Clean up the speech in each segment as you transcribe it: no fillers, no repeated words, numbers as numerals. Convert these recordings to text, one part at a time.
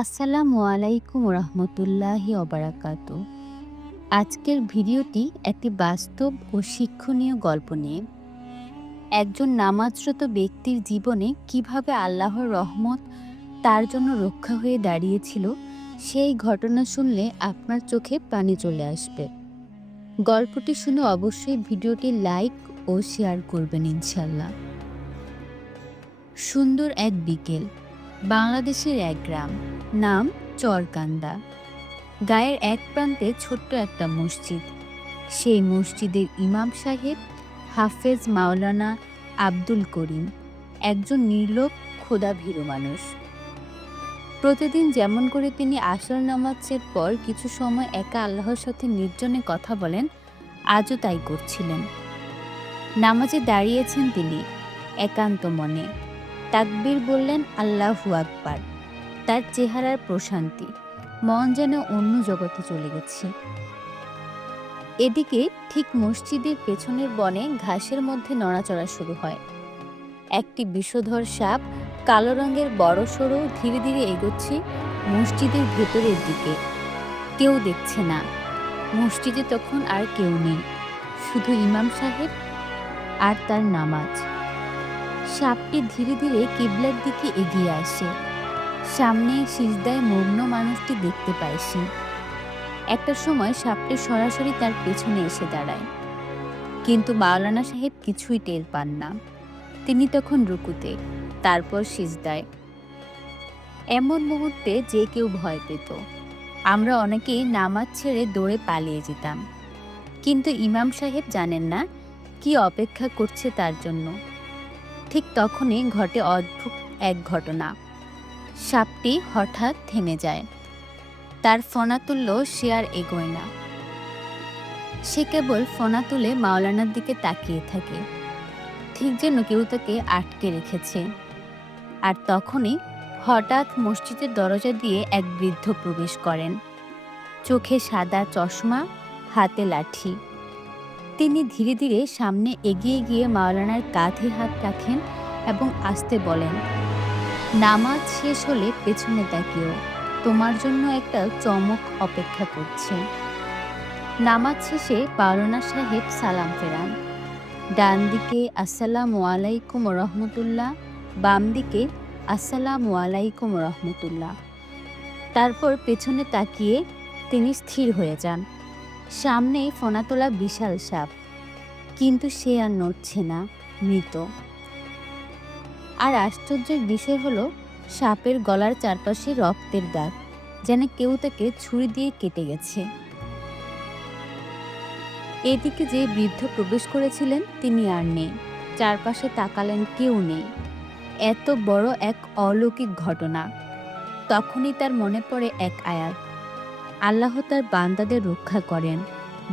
আসসালামু আলাইকুম রহমতুল্লাহি ওবারাকাতু। আজকের ভিডিওটি একটি বাস্তব ও শিক্ষণীয় গল্প নিয়ে। একজন নামাজরত ব্যক্তির জীবনে কিভাবে আল্লাহর রহমত তার জন্য রক্ষা হয়ে দাঁড়িয়েছিল, সেই ঘটনা শুনলে আপনার চোখে পানি চলে আসবে। গল্পটি শুনে অবশ্যই ভিডিওটি লাইক ও শেয়ার করবেন ইনশাল্লাহ। সুন্দর এক বিকেল, বাংলাদেশের এক গ্রাম, নাম চরকান্দা। গায়ের এক প্রান্তে ছোট্ট একটা মসজিদ। সেই মসজিদের ইমাম সাহেব হাফেজ মাওলানা আব্দুল করিম একজন নির্লোভ খোদাভীরু মানুষ। প্রতিদিন যেমন করে তিনি আসর নামাজের পর কিছু সময় একা আল্লাহর সাথে নির্জনে কথা বলেন, আজও তাই করছিলেন। নামাজে দাঁড়িয়েছেন তিনি একান্ত মনে, তাকবীর বললেন, আল্লাহু আকবার। তার চেহারার প্রশান্তি, মন যেন অন্য জগতে চলে গেছে। এদিকে ঠিক মসজিদের পেছনের বনে ঘাসের মধ্যে নড়াচড়া শুরু হয়। একটি বিষধর সাপ, কালো রঙের বড়সড়, ধীরে ধীরে এগোচ্ছে মসজিদের ভেতরের দিকে। কেউ দেখছে না। মসজিদে তখন আর কেউ নেই, শুধু ইমাম সাহেব আর তার নামাজ। সাপটি ধীরে ধীরে কিবলার দিকে এগিয়ে আসে। সামনে সিজদায় মগ্ন মানুষটি দেখতে পায় সে। একটা সময় সাপটি সরাসরি তার পেছনে এসে দাঁড়ায়, কিন্তু মাওলানা সাহেব কিছুই টের পান না। তিনি তখন রুকুতে, তারপর সিজদায়। এমন মুহূর্তে যে কেউ ভয় পেত। আমরা অনেকেই নামাজ ছেড়ে দৌড়ে পালিয়ে যেতাম, কিন্তু ইমাম সাহেব জানেন না কি অপেক্ষা করছে তার জন্য। ঠিক তখনই ঘটে অদ্ভুত এক ঘটনা। সাপটি হঠাৎ থেমে যায়। তার ফনা তুলল, সে আর এগোয় না। সে কেবল ফনা তুলে মাওলানার দিকে তাকিয়ে থাকে, ঠিক যেন কেউ তাকে আটকে রেখেছে। আর তখনই হঠাৎ মসজিদের দরজা দিয়ে এক বৃদ্ধ প্রবেশ করেন। চোখে সাদা চশমা, হাতে লাঠি। তিনি ধীরে ধীরে সামনে এগিয়ে গিয়ে মাওলানার কাঁধে হাত রাখেন এবং আস্তে বলেন, নামাজ শেষ হলে পেছনে তাকিও, তোমার জন্য একটা চমক অপেক্ষা করছে। নামাজ শেষে মাওলানা সাহেব সালাম ফেরান। ডান দিকে আসসালামু আলাইকুম রহমতুল্লাহ, বাম দিকে আসসালামু আলাইকুম রহমতুল্লাহ। তারপর পেছনে তাকিয়ে তিনি স্থির হয়ে যান। সামনেই ফনা তোলা বিশাল সাপ, কিন্তু সে আর নড়ছে না, মৃত। আর আশ্চর্যের বিষয় হলো, সাপের গলার চারপাশে রক্তের দাগ, যেন কেউ তাকে ছুরি দিয়ে কেটে গেছে। এদিকে যে বৃদ্ধ প্রবেশ করেছিলেন তিনি আর নেই। চারপাশে তাকালেন, কেউ নেই। এত বড় এক অলৌকিক ঘটনা। তখনই তার মনে পড়ে এক আয়াত, আল্লাহ তার বান্দাদের রক্ষা করেন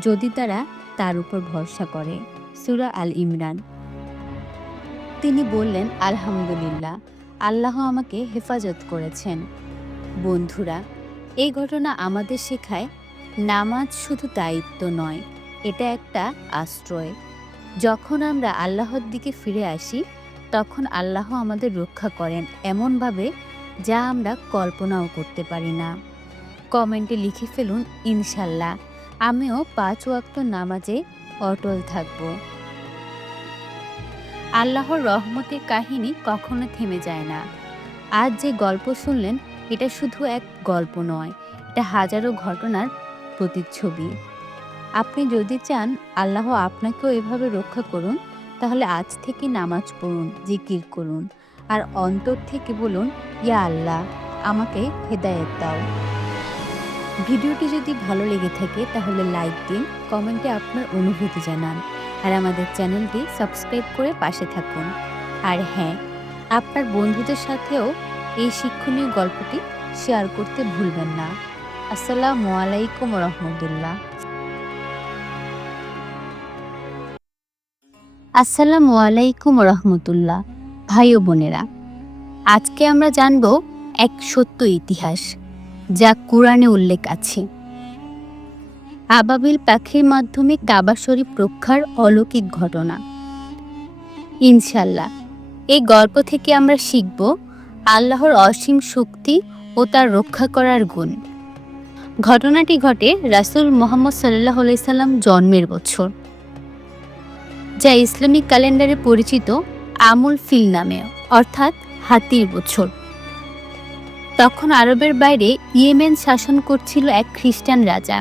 যদি তারা তার উপর ভরসা করে। সূরা আল ইমরান। তিনি বললেন, আলহামদুলিল্লাহ, আল্লাহ আমাকে হেফাজত করেছেন। বন্ধুরা, এই ঘটনা আমাদের শেখায়, নামাজ শুধু দায়িত্ব নয়, এটা একটা আশ্রয়। যখন আমরা আল্লাহর দিকে ফিরে আসি, তখন আল্লাহ আমাদের রক্ষা করেন এমনভাবে যা আমরা কল্পনাও করতে পারি না। কমেন্টে লিখে ফেলুন, ইনশাল্লাহ আমিও 5 ওয়াক্ত নামাজে অটল থাকব। আল্লাহর রহমতের কাহিনী কখনো থেমে যায় না। আজ যে গল্প শুনলেন, এটা শুধু এক গল্প নয়, এটা হাজারো ঘটনার প্রতিচ্ছবি। আপনি যদি চান আল্লাহ আপনাকেও এভাবে রক্ষা করুন, তাহলে আজ থেকে নামাজ পড়ুন, জিকির করুন, আর অন্তর থেকে বলুন, ইয়া আল্লাহ, আমাকে হেদায়েত দাও। ভিডিওটি যদি ভালো লেগে থাকে তাহলে লাইক দিন, কমেন্টে আপনার অনুভূতি জানান, আর আমাদের চ্যানেলটি সাবস্ক্রাইব করে পাশে থাকুন। আর হ্যাঁ, আপনার বন্ধুদের সাথেও এই শিক্ষণীয় গল্পটি শেয়ার করতে ভুলবেন না। আসসালামু আলাইকুম রহমতুল্লাহ। আসসালামু আলাইকুম রহমতুল্লাহ। ভাই ও বোনেরা, আজকে আমরা জানব এক সত্য ইতিহাস যা কুরআনে উল্লেখ আছে। আবাবিল পাখির মাধ্যমে কাবা শরীফ রক্ষার অলৌকিক ঘটনা। ইনশাল্লাহ এই গল্প থেকে আমরা শিখব আল্লাহর অসীম শক্তি ও তার রক্ষা করার গুণ। ঘটনাটি ঘটে রাসূল মুহাম্মদ সাল্লাল্লাহু আলাইহি সাল্লাম জন্মের বছর, যা ইসলামিক ক্যালেন্ডারে পরিচিত আমুল ফিল নামে, অর্থাৎ হাতির বছর। তখন আরবের বাইরে ইয়েমেন শাসন করছিল এক খ্রিস্টান রাজা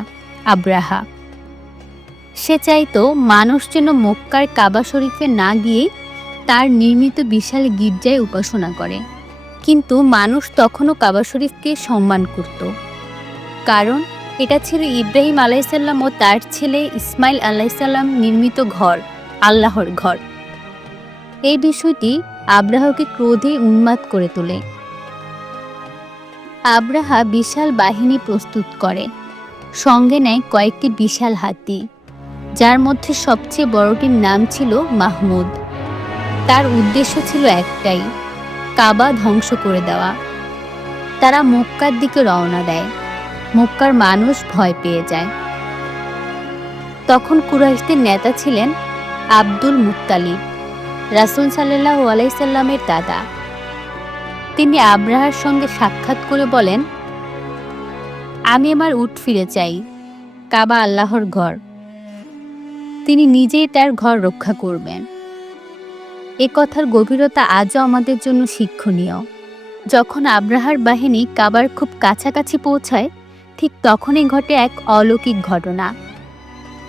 আব্রাহা। সে চাইতো মানুষ যেন মক্কার কাবা শরীফে না গিয়ে তার নির্মিত বিশাল গির্জায় উপাসনা করে। কিন্তু মানুষ তখনও কাবা শরীফকে সম্মান করত, কারণ এটা ছিল ইব্রাহিম আলাইসাল্লাম ও তার ছেলে ইসমাইল আলাইসাল্লাম নির্মিত ঘর, আল্লাহর ঘর। এই বিষয়টি আব্রাহাকে ক্রোধে উন্মাদ করে তোলে। আব্রাহা বিশাল বাহিনী প্রস্তুত করে, সঙ্গে নেয় কয়েকটি বিশাল হাতি, যার মধ্যে সবচেয়ে বড়টির নাম ছিল মাহমুদ। তার উদ্দেশ্য ছিল একটাই, কাবা ধ্বংস করে দেওয়া। তারা মক্কার দিকে রওনা দেয়। মক্কার মানুষ ভয় পেয়ে যায়। তখন কুরাইশদের নেতা ছিলেন আব্দুল মুত্তালিব, রাসূল সাল্লাল্লাহু আলাইহি সাল্লামের দাদা। তিনি আব্রাহার সঙ্গে সাক্ষাৎ করে বলেন, আমি আমার উট ফিরে চাই, কাবা আল্লাহর ঘর। তিনি নিজেই তার ঘর রক্ষা করবেন। এ কথার গভীরতা আজও আমাদের জন্য শিক্ষণীয়। যখন আব্রাহার বাহিনী কাবার খুব কাছাকাছি পৌঁছায়, ঠিক তখনই ঘটে এক অলৌকিক ঘটনা।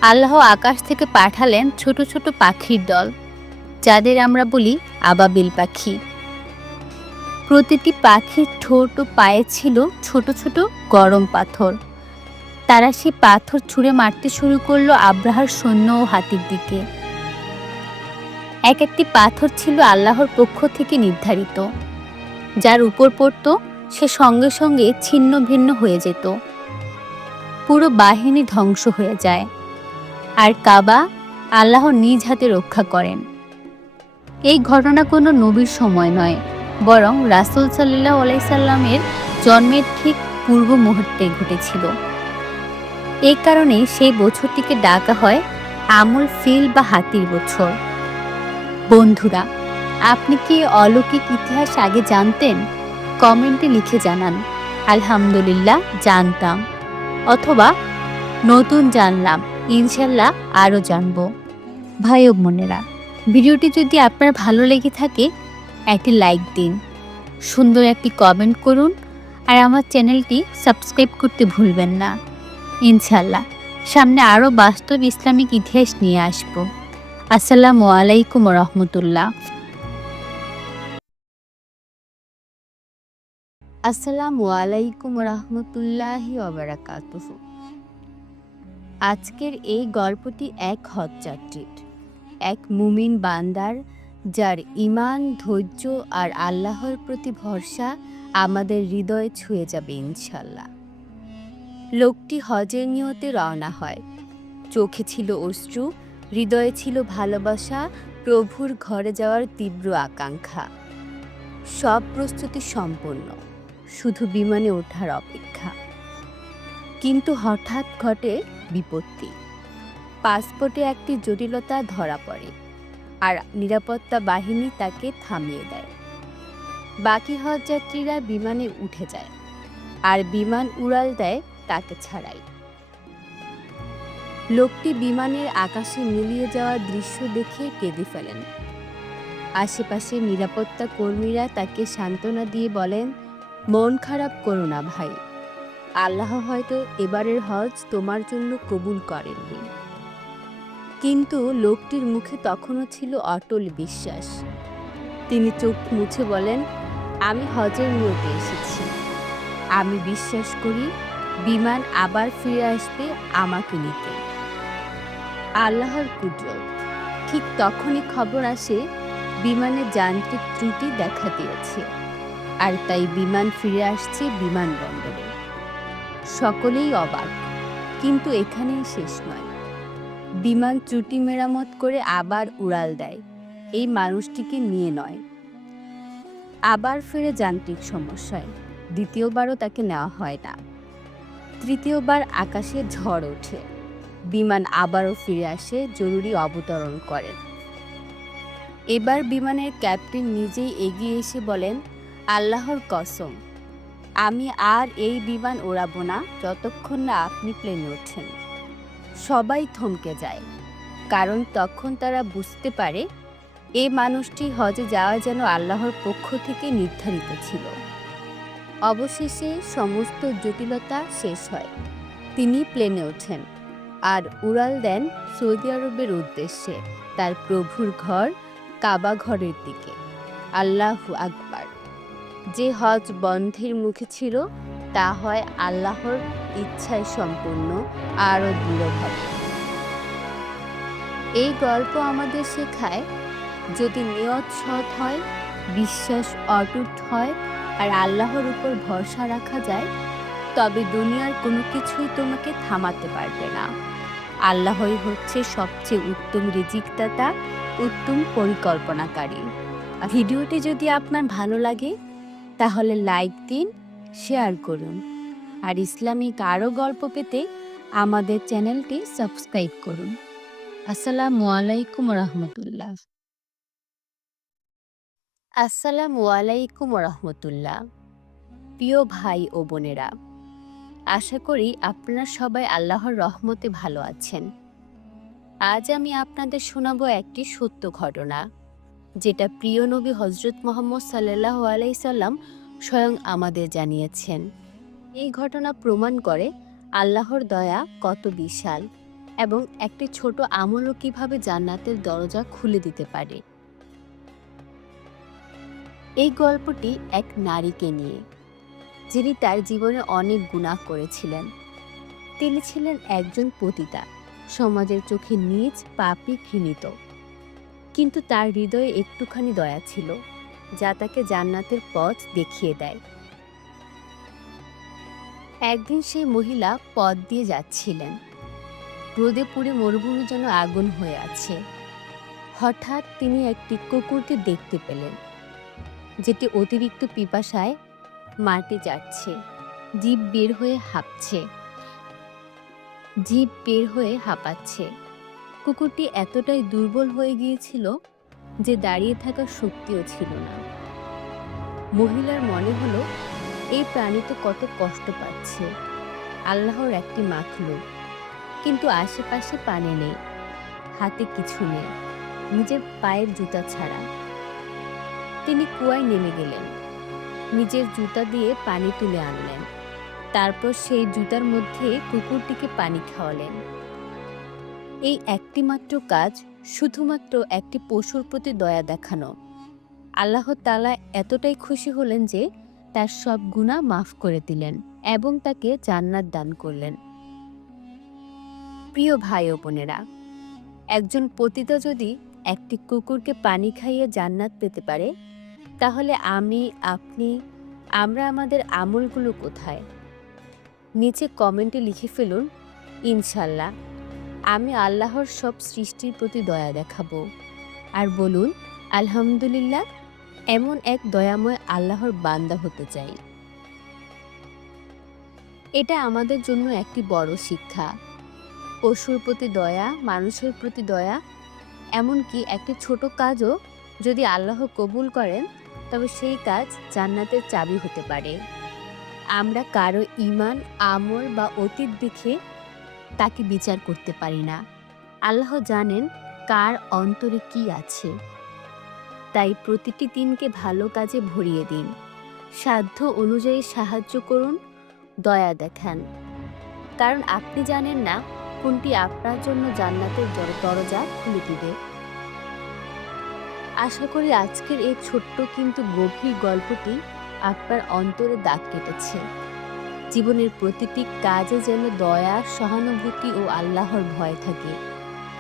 আল্লাহ আকাশ থেকে পাঠালেন ছোট ছোট পাখির দল, যাদের আমরা বলি আবাবিল পাখি। প্রতিটি পাখির ঠোঁট ও পায়ে ছিল ছোট ছোট গরম পাথর। তারা সেই পাথর ছুঁড়ে মারতে শুরু করলো আব্রাহার সৈন্য ও হাতির দিকে। এক একটি পাথর ছিল আল্লাহর পক্ষ থেকে নির্ধারিত। যার উপর পড়ত সে সঙ্গে সঙ্গে ছিন্ন ভিন্ন হয়ে যেত। পুরো বাহিনী ধ্বংস হয়ে যায়, আর কাবা আল্লাহ নিজ হাতে রক্ষা করেন। এই ঘটনা কোনো নবীর সময় নয়, বরং রাসূল সাল্লাল্লাহু আলাইহি সাল্লামের জন্মের ঠিক পূর্ব মুহূর্তে ঘটেছিল। এই কারণে সেই বছরটিকে ডাকা হয় আমুল ফিল বা হাতির বছর। বন্ধুরা, আপনি কি অলৌকিক ইতিহাস আগে জানতেন? কমেন্টে লিখে জানান আলহামদুলিল্লাহ জানতাম, অথবা নতুন জানলাম, ইনশাল্লাহ আরও জানব। ভাই ও বোনেরা, ভিডিওটি যদি আপনার ভালো লেগে থাকে একটি লাইক দিন, সুন্দর একটি কমেন্ট করুন, আর আমার চ্যানেলটি সাবস্ক্রাইব করতে ভুলবেন না। ইনশাল্লাহ সামনে আরও বাস্তব ইসলামিক ইতিহাস নিয়ে আসব। আসসালামু আলাইকুম রহমতুল্লাহ। আসসালামু আলাইকুম রহমতুল্লাহি ওয়া বারাকাতুহু। আজকের এই গল্পটি এক হজ্জযাত্রীর, এক মুমিন বান্দার, যার ঈমান, ধৈর্য আর আল্লাহর প্রতি ভরসা আমাদের হৃদয়ে ছুঁয়ে যাবে ইনশাল্লাহ। লোকটি হজের নিয়তে রওনা হয়। চোখে ছিল অশ্রু, হৃদয়ে ছিল ভালোবাসা, প্রভুর ঘরে যাওয়ার তীব্র আকাঙ্ক্ষা। সব প্রস্তুতি সম্পন্ন, শুধু বিমানে ওঠার অপেক্ষা। কিন্তু হঠাৎ ঘটে বিপত্তি। পাসপোর্টে একটি জটিলতা ধরা পড়ে, আর নিরাপত্তা বাহিনী তাকে থামিয়ে দেয়। বাকি হজযাত্রীরা বিমানে উঠে যায়, আর বিমান উড়াল দেয় তাকে ছাড়াই। লোকটি বিমানের আকাশে মিলিয়ে যাওয়া দৃশ্য দেখে কেঁদে ফেলেন। আশেপাশে নিরাপত্তা কর্মীরা তাকে সান্ত্বনা দিয়ে বলেন, মন খারাপ করো না ভাই, আল্লাহ হয়তো এবারের হজ তোমার জন্য কবুল করেননি। কিন্তু লোকটির মুখে তখনও ছিল অটল বিশ্বাস। তিনি চোখ মুছে বলেন, আমি হজের নিয়তে এসেছি। আমি বিশ্বাস করি বিমান আবার ফিরে আসবে আমাকে নিতে। আল্লাহর কুদরত। ঠিক তখনই খবর আসে বিমানে যান্ত্রিক ত্রুটি দেখা দিয়েছে, আর তাই বিমান ফিরে আসছে বিমানবন্দরে। সকলেই অবাক, কিন্তু এখানেই শেষ নয়। বিমান ত্রুটি মেরামত করে আবার উড়াল দেয়, এই মানুষটিকে নিয়ে নয়। আবার ফিরে যান্ত্রিক সমস্যায়, দ্বিতীয়বারও তাকে নেওয়া হয় না। তৃতীয়বার আকাশে ঝড় ওঠে, বিমান আবারও ফিরে আসে, জরুরি অবতরণ করেন। এবার বিমানের ক্যাপ্টেন নিজেই এগিয়ে এসে বলেন, আল্লাহর কসম, আমি আর এই বিমান ওড়াবো না যতক্ষণ না আপনি প্লেনে ওঠেন। সবাই থমকে যায়, কারণ তখন তারা বুঝতে পারে এই মানুষটি হজে যাওয়া যেন আল্লাহর পক্ষ থেকে নির্ধারিত ছিল। অবশেষে সমস্ত জটিলতা শেষ হয়। তিনি প্লেনে ওঠেন আর উড়াল দেন সৌদি আরবের উদ্দেশ্যে, তার প্রভুর ঘর কাবা ঘরের দিকে। আল্লাহু আকবার। যে হজ বন্ধের মুখে ছিল তা হয় আল্লাহর ইচ্ছায় সম্পূর্ণ আরও দৃঢ়ভাবে। এই গল্প আমাদের শেখায়, যদি নিয়ত সৎ হয়, বিশ্বাস অটুট হয় আর আল্লাহর উপর ভরসা রাখা যায়, তবে দুনিয়ার কোনো কিছুই তোমাকে থামাতে পারবে না। আল্লাহই হচ্ছে সবচেয়ে উত্তম রিজিকদাতা, উত্তম পরিকল্পনাকারী। ভিডিওটি যদি আপনার ভালো লাগে তাহলে লাইক দিন, শেয়ার করুন, আর ইসলামিক আরও গল্প পেতে আমাদের চ্যানেলটি সাবস্ক্রাইব করুন। আসসালামু আলাইকুম রহমতুল্লাহ। আসসালামু আলাইকুম রহমতুল্লাহ। প্রিয় ভাই ও বোনেরা, আশা করি আপনারা সবাই আল্লাহর রহমতে ভালো আছেন। আজ আমি আপনাদের শোনাবো একটি সত্য ঘটনা, যেটা প্রিয় নবী হজরত মুহাম্মদ সাল্লাল্লাহু আলাইহি সাল্লাম স্বয়ং আমাদের জানিয়েছেন। এই ঘটনা প্রমাণ করে আল্লাহর দয়া কত বিশাল এবং একটি ছোট আমলও কিভাবে জান্নাতের দরজা খুলে দিতে পারে। এই গল্পটি এক নারীকে নিয়ে, যিনি তার জীবনে অনেক গুনাহ করেছিলেন। তিনি ছিলেন একজন পতিতা, সমাজের চোখে নীচ, পাপী, ঘৃণিত। কিন্তু তার হৃদয়ে একটুখানি দয়া ছিল, যা তাকে জান্নাতের পথ দেখিয়ে দেয়। একদিন সেই মহিলা পথ দিয়ে যাচ্ছিলেন। রোদে পুড়ে মরুভূমি যেন আগুন হয়ে আছে। হঠাৎ তিনি একটি কুকুরকে দেখতে পেলেন, যেটি অতিরিক্ত পিপাসায় মাটি চাটছে, জিভ বের হয়ে হাঁপাচ্ছে। কুকুরটি এতটাই দুর্বল হয়ে গিয়েছিল যে দাঁড়িয়ে থাকার শক্তিও ছিল না। মহিলার মনে হলো, এই প্রাণী তো কত কষ্ট পাচ্ছে, আল্লাহর একটি মাখলুক, কিন্তু আশেপাশে পানি নেই, হাতে কিছু নেই, নিজের পায়ের জুতা ছাড়া। তিনি কুয়ায় নেমে গেলেন, নিজের জুতা দিয়ে পানি তুলে আনলেন, তারপর সেই জুতার মধ্যে কুকুরটিকে পানি খাওয়ালেন। এই একটি মাত্র কাজ, শুধুমাত্র একটি পশুর প্রতি দয়া দেখানো। আল্লাহ তাআলা এতটাই খুশি হলেন যে তার সব গুনাহ মাফ করে দিলেন এবং তাকে জান্নাত দান করলেন। প্রিয় ভাই ও বোনেরা, একজন পতিতা যদি একটি কুকুরকে পানি খাইয়ে জান্নাত পেতে পারে, তাহলে আমরা আমাদের আমলগুলো কোথায়? নিচে কমেন্টে লিখে ফেলুন, ইনশাল্লাহ আমি আল্লাহর সব সৃষ্টির প্রতি দয়া দেখাবো। আর বলুন, আলহামদুলিল্লাহ, এমন এক দয়াময় আল্লাহর বান্দা হতে চাই। এটা আমাদের জন্য একটি বড় শিক্ষা। পশুর প্রতি দয়া, মানুষের প্রতি দয়া, এমনকি একটি ছোট কাজও যদি আল্লাহ কবুল করেন, তবে সেই কাজ জান্নাতের চাবি হতে পারে। আমরা কারো ঈমান, আমল বা অতীত দেখে তাকে বিচার করতে পারি না। আল্লাহ জানেন কার অন্তরে কি আছে। তাই প্রতিটি দিনকে ভালো কাজে ভরিয়ে দিন, সাধ্য অনুযায়ী সাহায্য করুন, দয়া দেখান, কারণ আপনি জানেন না কোনটি আপনার জন্য জান্নাতের দরজা খুলে দিবে। আশা করি আজকের এই ছোট্ট কিন্তু গভীর গল্পটি আপনার অন্তরে দাগ কেটেছে। জীবনের প্রতিটি কাজে যেন দয়া, সহানুভূতি ও আল্লাহর ভয় থাকে,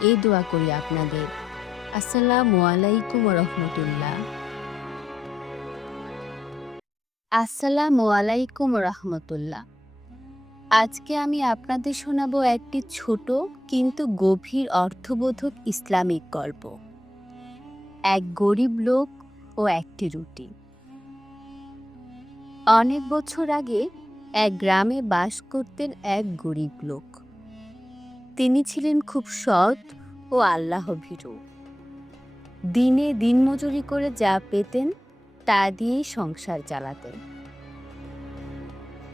এই দোয়া করি আপনাদের। আসসালামু আলাইকুম রহমতুল্লাহ। আসসালামু আলাইকুম রহমতুল্লাহ। আজকে আমি আপনাদের শোনাবো একটি ছোট কিন্তু গভীর অর্থবোধক ইসলামিক গল্প। এক গরিব লোক ও একটি রুটি। অনেক বছর আগে এক গ্রামে বাস করতেন এক গরিব লোক। তিনি ছিলেন খুব সৎ ও আল্লাহভীরু। দিনে দিনমজুরি করে যা পেতেন তা দিয়েই সংসার চালাতেন।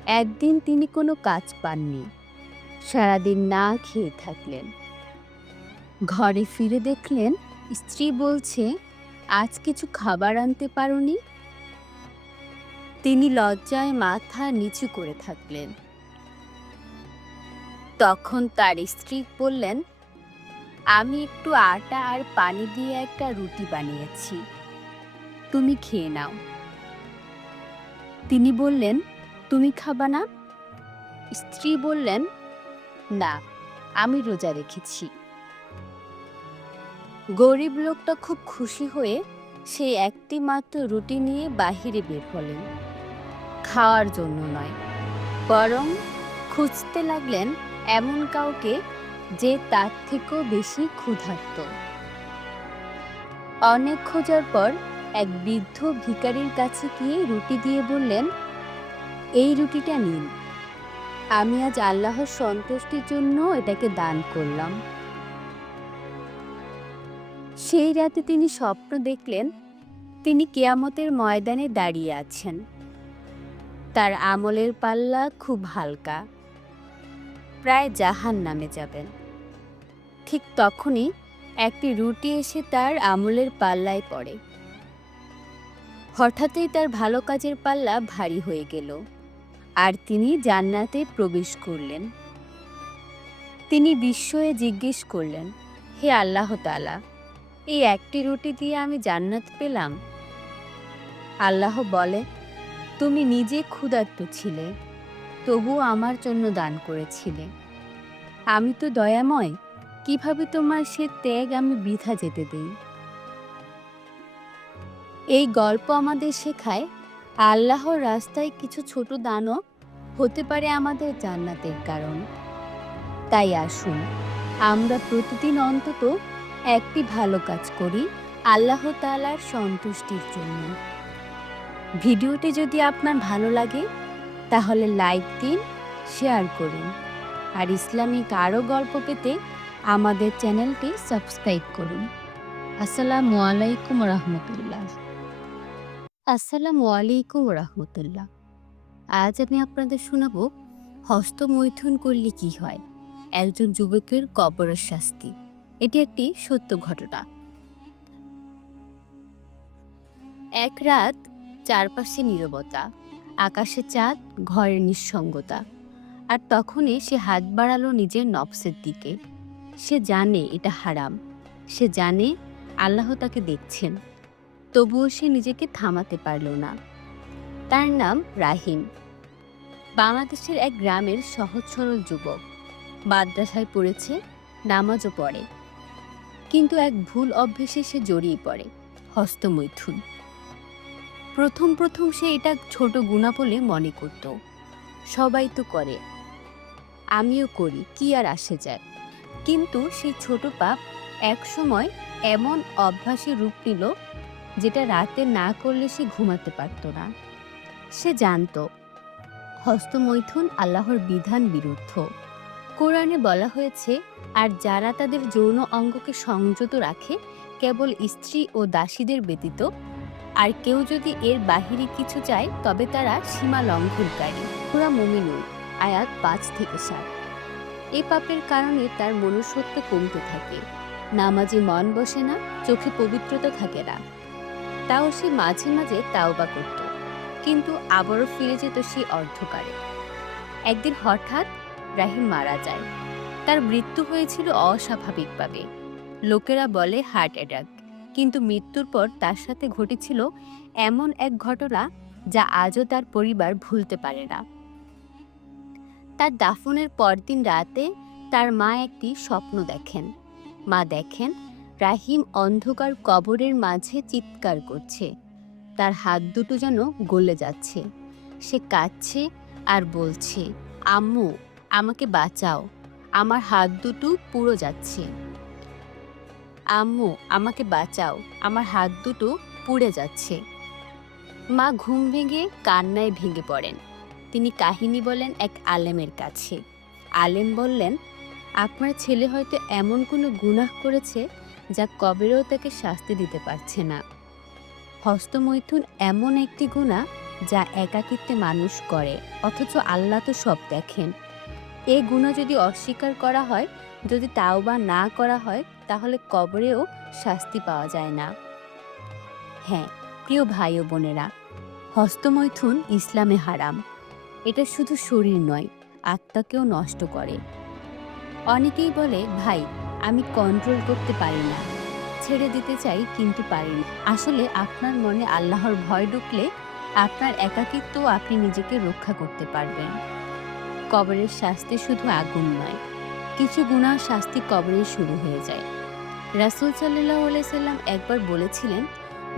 একদিন তিনি কোনো কাজ পাননি, সারাদিন না খেয়ে থাকলেন। ঘরে ফিরে দেখলেন স্ত্রী বলছে, আজ কিছু খাবার আনতে পারোনি? তিনি লজ্জায় মাথা নিচু করে থাকলেন। তখন তার স্ত্রী বললেন, আমি একটু আটা আর পানি দিয়ে একটা রুটি বানিয়েছি, তুমি খেয়ে নাও। তিনি বললেন, তুমি খাবা না? স্ত্রী বললেন, না, আমি রোজা রেখেছি। গরিব লোকটা খুব খুশি হয়ে সেই একটি মাত্র রুটি নিয়ে বাহিরে বের হলেন, খাওয়ার জন্য নয়, বরং খুঁজতে লাগলেন এমন কাউকে যে তার থেকেও বেশি ক্ষুধার্ত। অনেক খোঁজার পর এক বৃদ্ধ ভিখারির কাছে গিয়ে রুটি দিয়ে বললেন, এই রুটিটা নিন, আমি আজ আল্লাহর সন্তুষ্টির জন্য এটাকে দান করলাম। সেই রাতে তিনি স্বপ্ন দেখলেন, তিনি কিয়ামতের ময়দানে দাঁড়িয়ে আছেন। তার আমলের পাল্লা খুব হালকা, প্রায় জাহান্নামে যাবেন। ঠিক তখনই একটি রুটি এসে তার আমলের পাল্লায় পড়ে। হঠাৎই তার ভালো কাজের পাল্লা ভারী হয়ে গেল, আর তিনি জান্নাতে প্রবেশ করলেন। তিনি বিস্ময়ে জিজ্ঞেস করলেন, হে আল্লাহ তাআলা, এই একটি রুটি দিয়ে আমি জান্নাত পেলাম? আল্লাহ বলে, তুমি নিজে ক্ষুধার্ত ছিলে, তবুও আমার জন্য দান করেছিলে। আমি তো দয়াময়, কিভাবে তোমার সে ত্যাগ আমি বৃথা যেতে দেই? এই গল্প আমাদের শেখায়, আল্লাহর রাস্তায় কিছু ছোট দানও হতে পারে আমাদের জান্নাতের কারণ। তাই আসুন, আমরা প্রতিদিন অন্তত একটি ভালো কাজ করি আল্লাহ তাআলার সন্তুষ্টির জন্য। ভিডিওটি যদি আপনার ভালো লাগে তাহলে লাইক দিন, শেয়ার করুন, আর ইসলামিক আরও গল্প পেতে আমাদের চ্যানেলটি সাবস্ক্রাইব করুন। আসসালামু আলাইকুম রহমতুল্লাহ। আসসালামু আলাইকুম রহমতুল্লাহ। আজ আমি আপনাদের শোনাবো হস্তমৈথুন করলে কি হয়, একজন যুবকের কবরের শাস্তি। এটি একটি সত্য ঘটনা। এক রাত, চারপাশে নীরবতা, আকাশে চাঁদ, ঘরের নিঃসঙ্গতা। আর তখনই সে হাত বাড়ালো নিজের নফসের দিকে। সে জানে এটা হারাম, সে জানে আল্লাহ তাকে দেখছেন, তবুও সে নিজেকে থামাতে পারল না। তার নাম রাহিম। বাংলাদেশের এক গ্রামের সহজ সরল যুবক। মাদ্রাসায় পড়েছে, নামাজও পড়ে, কিন্তু এক ভুল অভ্যেসে সে জড়িয়ে পড়ে, হস্তমৈথুন। প্রথম প্রথম সে এটা ছোট গুনাহ বলে মনে করত। সবাই তো করে, আমিও করি, কি আর আসে যায়। কিন্তু সেই ছোট পাপ একসময় এমন অভ্যাসে রূপ নিল যেটা রাতে না করলে সে ঘুমাতে পারত না। সে জানত হস্তমৈথুন আল্লাহর বিধান বিরুদ্ধ। কোরআনে বলা হয়েছে, আর যারা তাদের যৌন অঙ্গকে সংযত রাখে কেবল স্ত্রী ও দাসীদের ব্যতীত, আর কেউ যদি এর বাহিরে কিছু চায় তবে তারা সীমা লঙ্ঘনকারী। সূরা মুমিনুন আয়াত 5-7। এই পাপের কারণে তার মনুষ্যত্ব কমতে থাকে, নামাজে মন বসে না, চোখে পবিত্রতা থাকে না। তাও সে মাঝে মাঝে তাওবা করত, কিন্তু আবারও ফিরে যেত সেই অন্ধকারে। একদিন হঠাৎ রাহিম মারা যায়। তার মৃত্যু হয়েছিল অস্বাভাবিকভাবে। লোকেরা বলে হার্ট অ্যাটাক, কিন্তু মৃত্যুর পর তার সাথে ঘটেছিল এমন এক ঘটনা যা আজও তার পরিবার ভুলতে পারে না। তার দাফনের পরদিন রাতে তার মা একটি স্বপ্ন দেখেন। মা দেখেন রাহিম অন্ধকার কবরের মাঝে চিৎকার করছে, তার হাত দুটো যেন গলে যাচ্ছে। সে কাঁদছে আর বলছে, আম্মু, আমাকে বাঁচাও, আমার হাত দুটো পুড়ে যাচ্ছে। আম্মু, আমাকে বাঁচাও, আমার হাত দুটো পুড়ে যাচ্ছে। মা ঘুম ভেঙে কান্নায় ভেঙে পড়েন। তিনি কাহিনী বলেন এক আলেমের কাছে। আলেম বললেন, আপনার ছেলে হয়তো এমন কোনো গুনাহ করেছে যা কবরেও তাকে শাস্তি দিতে পারছে না। হস্তমৈথুন এমন একটি গুনাহ যা একাকিত্বে মানুষ করে, অথচ আল্লাহ তো সব দেখেন। এই গুনাহ যদি অস্বীকার করা হয়, যদি তাওবা না করা হয়, তাহলে কবরেও শাস্তি পাওয়া যায় না। হ্যাঁ, প্রিয় ভাই ও বোনেরা, হস্তমৈথুন ইসলামে হারাম। এটা শুধু শরীর নয়, আত্মাকেও নষ্ট করে। অনেকেই বলে, ভাই আমি কন্ট্রোল করতে পারি না, ছেড়ে দিতে চাই কিন্তু পারি না। আসলে আপনার মনে আল্লাহর ভয় ঢুকলে আপনার একাকিত্ব আপনি নিজেকে রক্ষা করতে পারবেন। কবরের শাস্তি শুধু আগুন নয়, কিছু গুনাহ শাস্তি কবরে শুরু হয়ে যায়। রাসূল সাল্লাল্লাহু আলাইহি সাল্লাম একবার বলেছিলেন,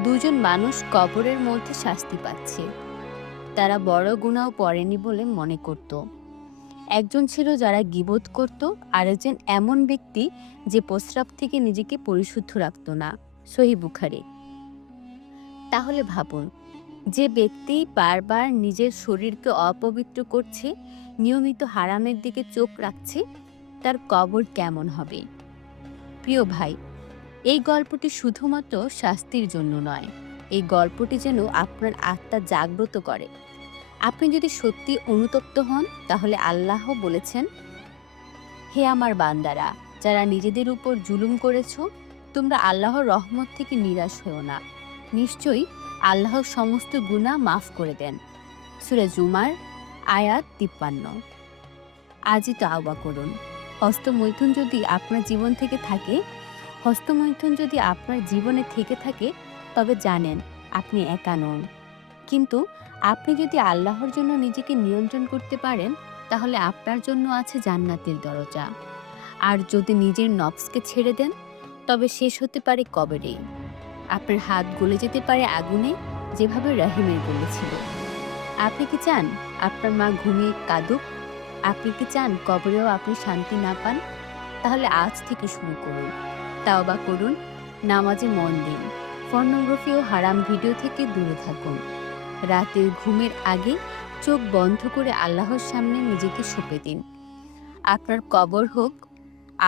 দুজন মানুষ কবরের মধ্যে শাস্তি পাচ্ছে। তারা বড় গুনাহ পড়েনি বলে মনে করত। একজন ছিল যারা গীবত করত, আরেকজন এমন ব্যক্তি যে প্রস্রাব থেকে নিজেকে পরিশুদ্ধ রাখত না। সহিহ বুখারী। তাহলে ভাবুন, যে ব্যক্তি বারবার নিজের শরীরকে অপবিত্র করছে, নিয়মিত হারামের দিকে চোখ রাখছে, তার কবর কেমন হবে? প্রিয় ভাই, এই গল্পটি শুধুমাত্র শাস্তির জন্য নয়, এই গল্পটি যেন আপনার আত্মা জাগ্রত করে। আপনি যদি সত্যি অনুতপ্ত হন, তাহলে আল্লাহ বলেছেন, হে আমার বান্দারা, যারা নিজেদের উপর জুলুম করেছ, তোমরা আল্লাহর রহমত থেকে নিরাশ হও না। নিশ্চয়ই আল্লাহ সমস্ত গুনাহ মাফ করে দেন। সূরা জুমার আয়াত 53। আজই তাওবা করুন। হস্তমৈথুন যদি আপনার জীবন থেকে থাকে, তবে জানেন আপনি একা নন। কিন্তু আপনি যদি আল্লাহর জন্য নিজেকে নিয়ন্ত্রণ করতে পারেন, তাহলে আপনার জন্য আছে জান্নাতের দরজা। আর যদি নিজের নফসকে ছেড়ে দেন, তবে শেষ হতে পারে কবরেই। আপনার হাত গলে যেতে পারে আগুনে, যেভাবে রাহিমের গলেছিল। আপনি কি চান আপনার মা ঘুমিয়ে কাঁদুক? আপনি কি চান কবরেও আপনি শান্তি না পান? তাহলে আজ থেকে শুরু করুন, তাওবা করুন, নামাজে মন দিন, পর্নোগ্রাফি ও হারাম ভিডিও থেকে দূরে থাকুন। রাতের ঘুমের আগে চোখ বন্ধ করে আল্লাহর সামনে নিজেকে সঁপে দিন। আপনার কবর হোক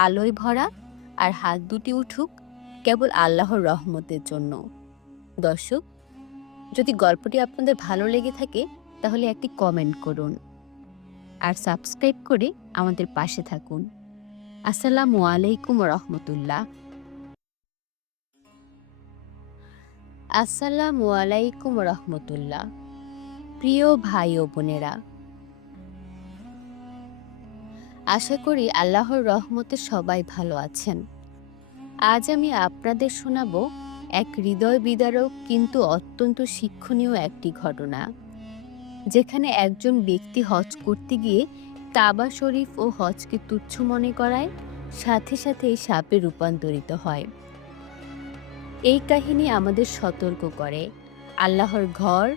আলোয় ভরা, আর হাত দুটি উঠুক কেবল আল্লাহর রহমতের জন্য। দর্শক, যদি গল্পটি আপনাদের ভালো লেগে থাকে, তাহলে একটি কমেন্ট করুন আর সাবস্ক্রাইব করে আমাদের পাশে থাকুন। আসসালামু আলাইকুম রহমতুল্লাহ। আসসালামু আলাইকুম রহমতুল্লাহ। প্রিয় ভাই ও বোনেরা, আশা করি আল্লাহর রহমতে সবাই ভালো আছেন। আজ আমি আপনাদের শোনাবো এক হৃদয় বিদারক কিন্তু অত্যন্ত শিক্ষণীয় একটি ঘটনা, যেখানে একজন ব্যক্তি হজ করতে গিয়ে কাবা শরীফ ও হজকে তুচ্ছ মনে করায়, সাথে সাথে সাপে রূপান্তরিত হয়। এই কাহিনী আমাদের সতর্ক করে, আল্লাহর ঘর,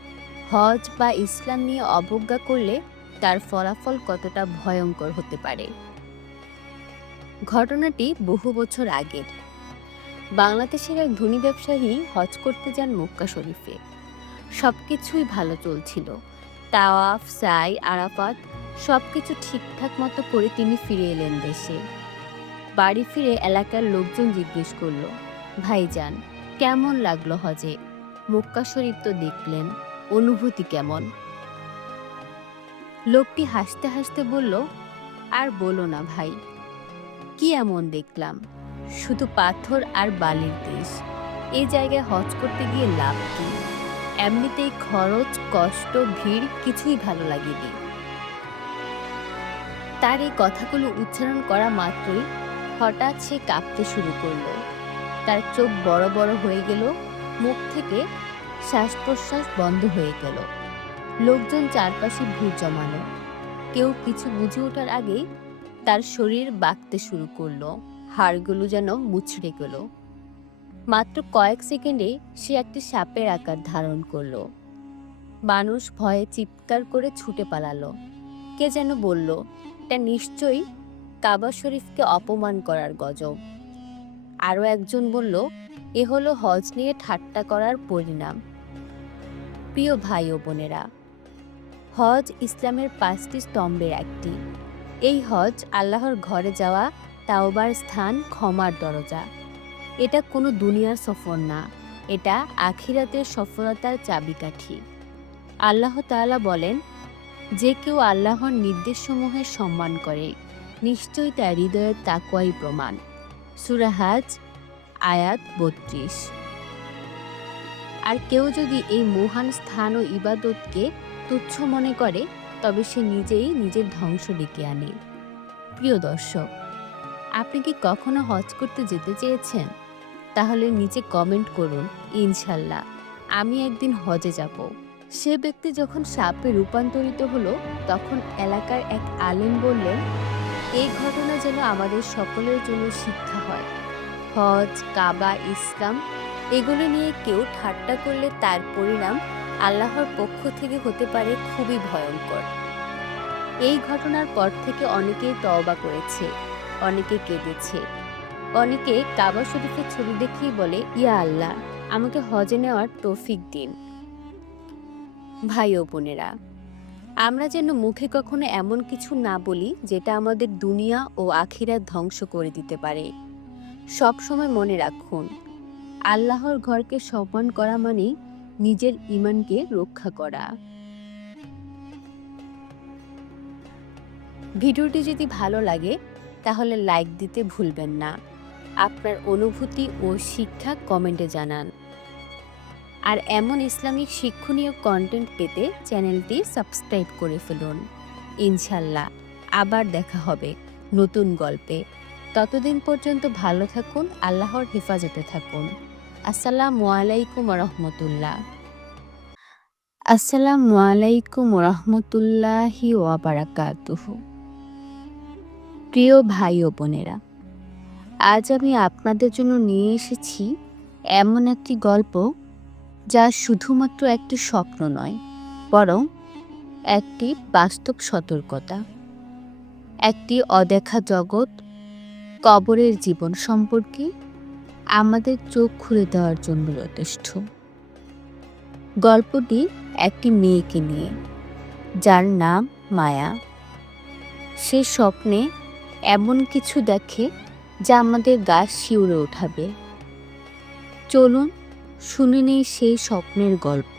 হজ বা ইসলাম নিয়ে অবজ্ঞা করলে তার ফলাফল কতটা ভয়ঙ্কর হতে পারে। ঘটনাটি বহু বছর আগের। বাংলাদেশের এক ধনী ব্যবসায়ী হজ করতে যান মক্কা শরীফে। সবকিছুই ভালো চলছিল। তাওয়াফ, সাই, আরাফাত সবকিছু ঠিকঠাক মতো করে তিনি ফিরে এলেন দেশে। বাড়ি ফিরে এলাকার লোকজন জিজ্ঞেস করলো, ভাইজান কেমন লাগলো হজে? মক্কা শরীফ তো দেখলেন, অনুভূতি কেমন? লোকটি হাসতে হাসতে বলল, আর বলো না ভাই, কি এমন দেখলাম? শুধু পাথর আর বালির দেশ। এই জায়গায় হজ করতে গিয়ে লাভ কি? এমনিতেই খরচ, কষ্ট, ভিড় কিছুই ভালো লাগেনি। তার এই কথাগুলো উচ্চারণ করা মাত্রই হঠাৎ সে কাঁপতে শুরু করলো। তার চোখ বড় বড় হয়ে গেল, মুখ থেকে শ্বাস প্রশ্বাস বন্ধ হয়ে গেল। লোকজন চারপাশে ভিড় জমানো। কেউ কিছু বুঝে ওঠার আগেই তার শরীর বাঁকতে শুরু করলো, হাড়গুলো যেন মুচড়ে গেল। মাত্র কয়েক সেকেন্ডে সে একটি সাপের আকার ধারণ করলো। মানুষ ভয়ে চিৎকার করে ছুটে পালালো। কে যেন বলল, এটা নিশ্চয়ই কাবা শরীফকে অপমান করার গজব। আরও একজন বলল, এ হলো হজ নিয়ে ঠাট্টা করার পরিণাম। প্রিয় ভাই ও বোনেরা, হজ ইসলামের 5টি স্তম্ভের একটি। এই হজ আল্লাহর ঘরে যাওয়া, তাওবার স্থান, ক্ষমার দরজা। এটা কোনো দুনিয়ার সফর না, এটা আখিরাতের সফলতার চাবিকাঠি। আল্লাহ তাআলা বলেন, যে কেউ আল্লাহর নির্দেশসমূহের সম্মান করে নিশ্চয়ই তার হৃদয়ের তাকওয়াই প্রমাণ। সূরা হাজ আয়াত ৩২। আর কেউ যদি এই মহান স্থান ও ইবাদতকে তুচ্ছ মনে করে তবে সে নিজেই নিজের ধ্বংস ডেকে আনে। প্রিয় দর্শক, আপনি কি কখনো হজ করতে যেতে চেয়েছেন? তাহলে নিচে কমেন্ট করুন, ইনশাল্লাহ আমি একদিন হজে যাব। সে ব্যক্তি যখন সাপে রূপান্তরিত হলো তখন এলাকার এক আলেম বললেন, এই ঘটনা যেন আমাদের সকলের জন্য শিক্ষা হয়। হজ, কাবা, ইসলাম এগুলো নিয়ে কেউ ঠাট্টা করলে তার পরিণাম আল্লাহর পক্ষ থেকে হতে পারে খুবই ভয়ঙ্কর। এই ঘটনার পর থেকে অনেকেই তওবা করেছে, অনেকে কেঁদেছে, অনেকে কাবা শরীফের ছবি দেখেই বলে, ইয়া আল্লাহ, আমাকে হজে নেওয়ার তৌফিক দিন। ভাই ও বোনেরা, আমরা যেন মুখে কখনো এমন কিছু না বলি যেটা আমাদের দুনিয়া ও আখিরাত ধ্বংস করে দিতে পারে। সব সময় মনে রাখুন, আল্লাহর ঘরকে সম্মান করা মানে নিজের ঈমানকে রক্ষা করা। ভিডিওটি যদি ভালো লাগে তাহলে লাইক দিতে ভুলবেন না। আপনার অনুভূতি ও শিক্ষা কমেন্টে জানান। আর এমন ইসলামিক শিক্ষণীয় কন্টেন্ট পেতে চ্যানেলটি সাবস্ক্রাইব করে ফেলুন। ইনশাল্লাহ আবার দেখা হবে নতুন গল্পে। ততদিন পর্যন্ত ভালো থাকুন, আল্লাহর হেফাজতে থাকুন। আসসালামু আলাইকুম রহমতুল্লাহ। আসসালামু আলাইকুম রহমতুল্লাহি ওয়া বারাকাতুহু। প্রিয় ভাই ও বোনেরা, আজ আমি আপনাদের জন্য নিয়ে এসেছি এমন একটি গল্প যা শুধুমাত্র একটি স্বপ্ন নয়, বরং একটি বাস্তব সতর্কতা। একটি অদেখা জগৎ, কবরের জীবন সম্পর্কে আমাদের চোখ খুলে দেওয়ার জন্য যথেষ্ট। গল্পটি একটি মেয়েকে নিয়ে, যার নাম মায়া। সে স্বপ্নে এমন কিছু দেখে যা আমাদের গা শিউরে ওঠাবে। চলুন শুনে নেই সেই স্বপ্নের গল্প।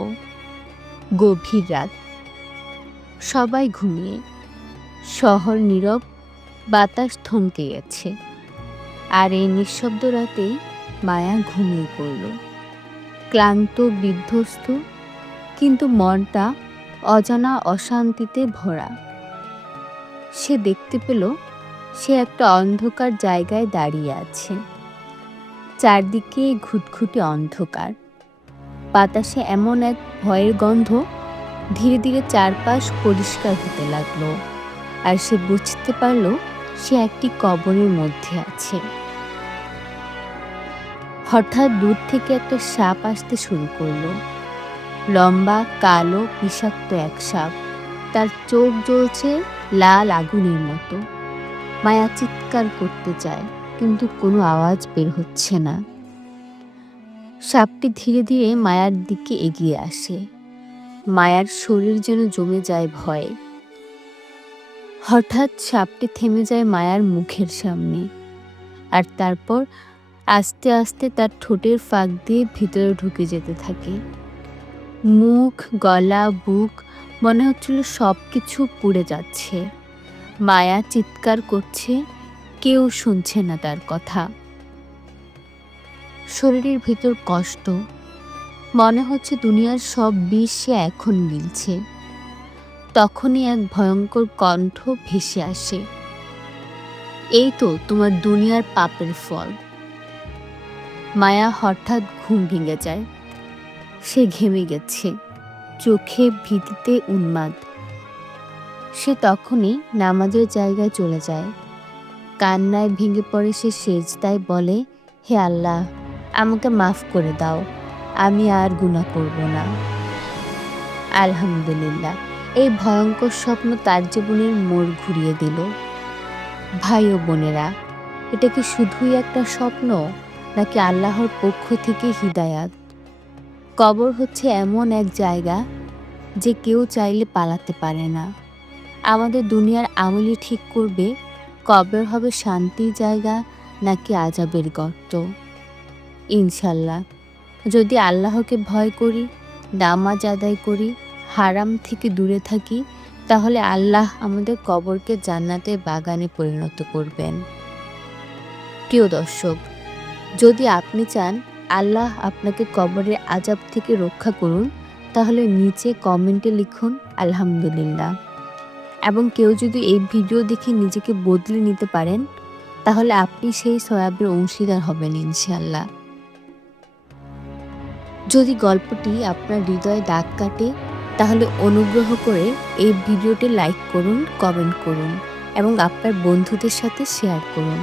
গভীর রাত, সবাই ঘুমিয়ে, শহর নীরব, বাতাস থমকে গেছে। আর এই নিঃশব্দ রাতেই মায়া ঘুমিয়ে পড়ল, ক্লান্ত, বিধ্বস্ত, কিন্তু মনটা অজানা অশান্তিতে ভরা। সে দেখতে পেল সে একটা অন্ধকার জায়গায় দাঁড়িয়ে আছে। চারদিকে ঘুটঘুটে অন্ধকার, বাতাসে এমন এক ভয়ের গন্ধ। ধীরে ধীরে চারপাশ পরিষ্কার হতে লাগলো, আর সে বুঝতে পারল সে একটি কবরের মধ্যে আছে। হঠাৎ দূর থেকে একটা সাপ আসতে শুরু করলো। লম্বা, কালো, বিষাক্ত এক সাপ। তার চোখ জ্বলছে লাল আগুনের মতো। মায়া চিৎকার করতে চায়, কিন্তু কোনো আওয়াজ বের হচ্ছে না। সাপটি ধীরে ধীরে মায়ার দিকে এগিয়ে আসে। মায়ার শরীর যেন জমে যায় ভয়ে। হঠাৎ সাপটি থেমে যায় মায়ার মুখের সামনে, আর তারপর আস্তে আস্তে তার ঠোঁটের ফাঁক দিয়ে ভিতরে ঢুকে যেতে থাকে। মুখ, গলা, বুক মনে হচ্ছিল সব কিছু পুড়ে যাচ্ছে। মায়া চিৎকার করছে, কেউ শুনছে না তার কথা। শরীরের ভিতর কষ্ট, মনে হচ্ছে দুনিয়ার সব বিষ সে এখন গিলছে। তখনই এক ভয়ঙ্কর কণ্ঠ ভেসে আসে, এই তো তোমার দুনিয়ার পাপের ফল। মায়া হঠাৎ ঘুম ভেঙে যায়। সে ঘেমে গেছে, চোখে ভীতিতে উন্মাদ। সে তখনই নামাজের জায়গায় চলে যায়। কান্নায় ভেঙে পড়ে সে সেজদায় বলে, হে আল্লাহ, আমাকে মাফ করে দাও, আমি আর গুনাহ করব না। আলহামদুলিল্লাহ, এই ভয়ঙ্কর স্বপ্ন তার জীবনের মোড় ঘুরিয়ে দিল। ভাই ও বোনেরা, এটা কি শুধুই একটা স্বপ্ন, নাকি আল্লাহর পক্ষ থেকে হিদায়াত? কবর হচ্ছে এমন এক জায়গা যে কেউ চাইলে পালাতে পারে না। আমাদের দুনিয়ার আমলই ঠিক করবে কবর হবে শান্তির জায়গা নাকি আযাবের গর্ত। ইনশাল্লাহ যদি আল্লাহকে ভয় করি, নামাজ আদায় করি, হারাম থেকে দূরে থাকি, তাহলে আল্লাহ আমাদের কবরকে জান্নাতের বাগানে পরিণত করবেন। প্রিয় দর্শক, যদি আপনি চান আল্লাহ আপনাকে কবরের আযাব থেকে রক্ষা করুন, তাহলে নিচে কমেন্টে লিখুন আলহামদুলিল্লাহ। এবং কেউ যদি এই ভিডিও দেখে নিজেকে বদলে নিতে পারেন, তাহলে আপনি সেই সওয়াবের অংশীদার হবেন ইনশাআল্লাহ। যদি গল্পটি আপনার হৃদয়ে দাগ কাটে, তাহলে অনুগ্রহ করে এই ভিডিওটি লাইক করুন, কমেন্ট করুন এবং আপনার বন্ধুদের সাথে শেয়ার করুন।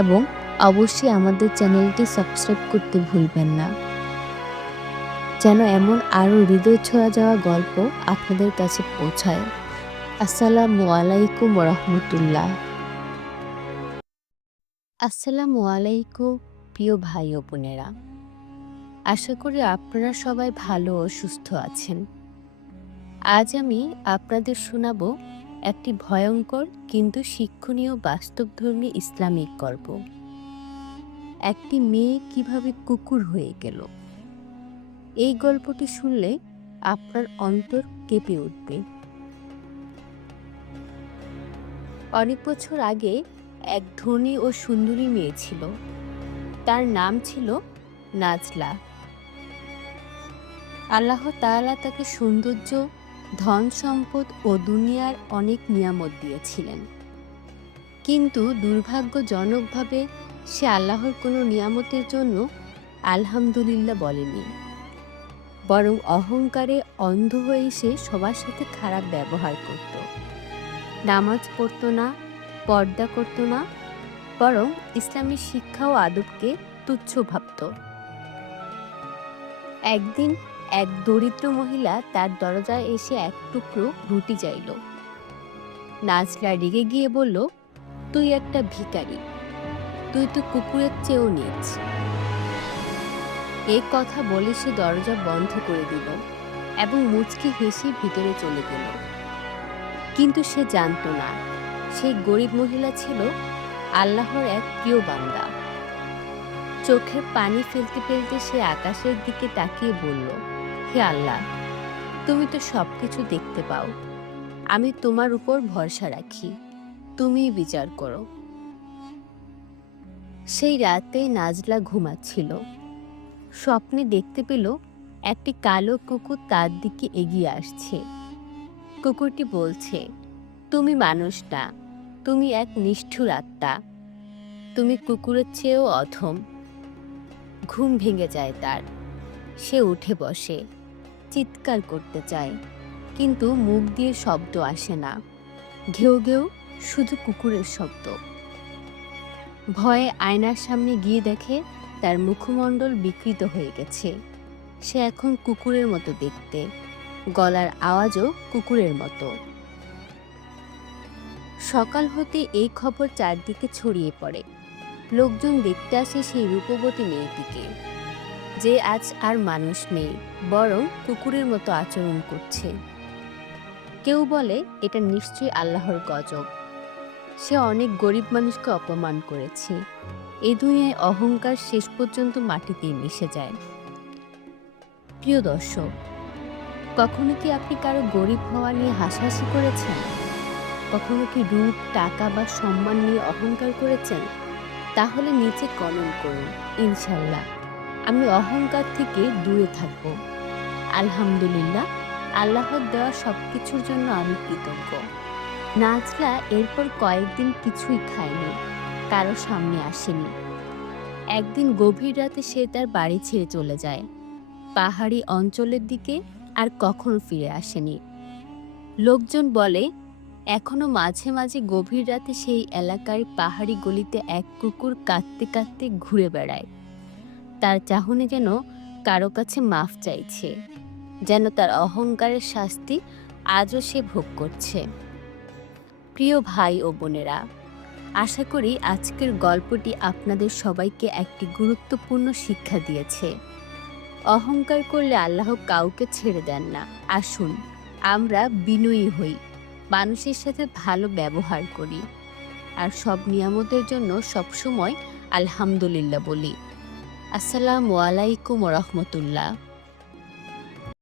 এবং অবশ্যই আমাদের চ্যানেলটি সাবস্ক্রাইব করতে ভুলবেন না, যেন এমন আরও হৃদয় ছোঁয়া যাওয়া গল্প আপনাদের কাছে পৌঁছায়। আসসালামু আলাইকুম রহমতুল্লাহ। আসসালামু আলাইকুম প্রিয় ভাই ও বোনেরা, আশা করি আপনারা সবাই ভালো ও সুস্থ আছেন। আজ আমি আপনাদের শোনাব একটি ভয়ঙ্কর কিন্তু শিক্ষণীয় বাস্তবধর্মী ইসলামিক গল্প। একটি মেয়ে কিভাবে কুকুর হয়ে গেল। এই গল্পটি শুনলে আপনার অন্তর কেঁপে উঠবে। অনেক বছর আগে এক ধনী ও সুন্দরী মেয়ে ছিল। তার নাম ছিল নাজলা। আল্লাহ তাআলা তাকে সৌন্দর্য, ধন সম্পদ ও দুনিয়ার অনেক নিয়ামত দিয়েছিলেন, কিন্তু দুর্ভাগ্যজনকভাবে সে আল্লাহর কোনো নিয়ামতের জন্য আলহামদুলিল্লাহ বলেনি, বরং অহংকারে অন্ধ হয়ে সে সবার সাথে খারাপ ব্যবহার করত। নামাজ পড়ত না, পর্দা করত না, বরং ইসলামী শিক্ষা ও আদবকে তুচ্ছ ভাবত। একদিন এক দরিদ্র মহিলা তার দরজায় এসে এক টুকরো রুটি চাইল। নাজলা রেগে গিয়ে বলল, তুই একটা ভিখারি, তুই তো কুকুরের চেয়েও নীচ। এই কথা বলে সে দরজা বন্ধ করে দিল এবং মুচকি হেসে ভিতরে চলে গেল। কিন্তু সে জানত না, সেই গরিব মহিলা ছিল আল্লাহর এক প্রিয় বান্দা। চোখের পানি ফেলতে ফেলতে সে আকাশের দিকে তাকিয়ে বলল, হে আল্লাহ, তুমি তো সবকিছু দেখতে পাও, আমি তোমার উপর ভরসা রাখি, তুমিই বিচার করো। সেই রাতে নাজলা ঘুমাচ্ছিল। স্বপ্নে দেখতে পেল একটি কালো কুকুর তার দিকে এগিয়ে আসছে। কুকুরটি বলছে, তুমি মানুষ না, তুমি এক নিষ্ঠুর আত্মা, তুমি কুকুরের চেয়েও অধম। ঘুম ভেঙে যায় তার। সে উঠে বসে, চিৎকার করতে চায়, কিন্তু মুখ দিয়ে শব্দ আসে না। ঘেউ ঘেউ শুধু কুকুরের শব্দ। ভয়ে আয়নার সামনে গিয়ে দেখে তার মুখমণ্ডল বিকৃত হয়ে গেছে। সে এখন কুকুরের মতো দেখতে, গলার আওয়াজও কুকুরের মতো। সকাল হতে এই খবর চারদিকে ছড়িয়ে পড়ে। লোকজন দেখতে আসে সেই রূপবতী মেয়েটিকে, যে আজ আর মানুষ নেই, বরং কুকুরের মতো আচরণ করছে। কেউ বলে এটা নিশ্চয়ই আল্লাহর গজব, সে অনেক গরিব মানুষকে অপমান করেছে। এই দুনিয়ায় অহংকার শেষ পর্যন্ত মাটিতেই মিশে যায়। প্রিয় দর্শক, কখনো কি আপনি কারো গরিব হওয়া নিয়ে হাসাহাসি করেছেন? কখনো কি রূপ, টাকা বা সম্মান নিয়ে অহংকার করেছেন? তাহলে নিচে কমেন্ট করুন, ইনশাল্লাহ আমি অহংকার থেকে দূরে থাকব। আলহামদুলিল্লাহ, আল্লাহর দেওয়া সবকিছুর জন্য আমি কৃতজ্ঞ। নাজলা এরপর কয়েকদিন কিছুই খায়নি, কারো সামনে আসেনি। একদিন গভীর রাতে সে তার বাড়ি ছেড়ে চলে যায়, পাহাড়ি অঞ্চলের দিকে, আর কখনো ফিরে আসেনি। লোকজন বলে এখনো মাঝে মাঝে গভীর রাতে সেই এলাকার পাহাড়ি গলিতে এক কুকুর কাঁদতে কাঁদতে ঘুরে বেড়ায়। তার চাহনি যেন কারো কাছে মাফ চাইছে, যেন তার অহংকারের শাস্তি আজও সে ভোগ করছে। প্রিয় ভাই ও বোনেরা, আশা করি আজকের গল্পটি আপনাদের সবাইকে একটি গুরুত্বপূর্ণ শিক্ষা দিয়েছে। অহংকার করলে আল্লাহ কাউকে ছেড়ে দেন না। আসুন আমরা বিনয়ী হই, মানুষের সাথে ভালো ব্যবহার করি, আর সব নিয়ামতের জন্য সবসময় আলহামদুলিল্লাহ বলি। আসসালামু আলাইকুম রহমতুল্লাহ।